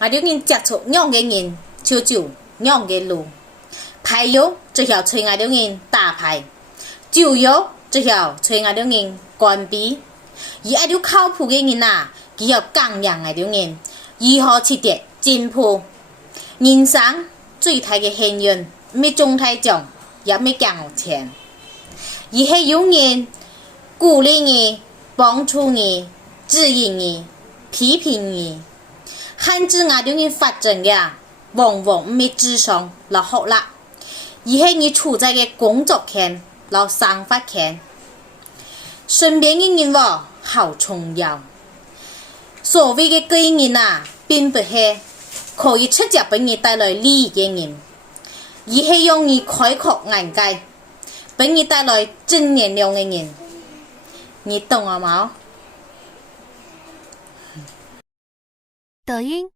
我哋人接觸樣嘅人，就樣嘅路。牌友就係催我哋人打牌，酒友就係催我哋人乾杯。而一啲靠譜嘅人啊，佢要教養我哋人如何取得進步。人生最大嘅幸運，唔係中大獎，也唔係獎錢，而係有人鼓勵你、幫助你、指引你、批評你。限制我哋人發展嘅，往往唔係智商和學歷，而係你處在嘅工作圈和生活圈。身邊嘅人喎好重要。所謂嘅貴人啊，並不係可以直接俾你帶來利益嘅人，而係讓你開闊眼界，俾你帶來正能量嘅人。你懂我冇？抖音。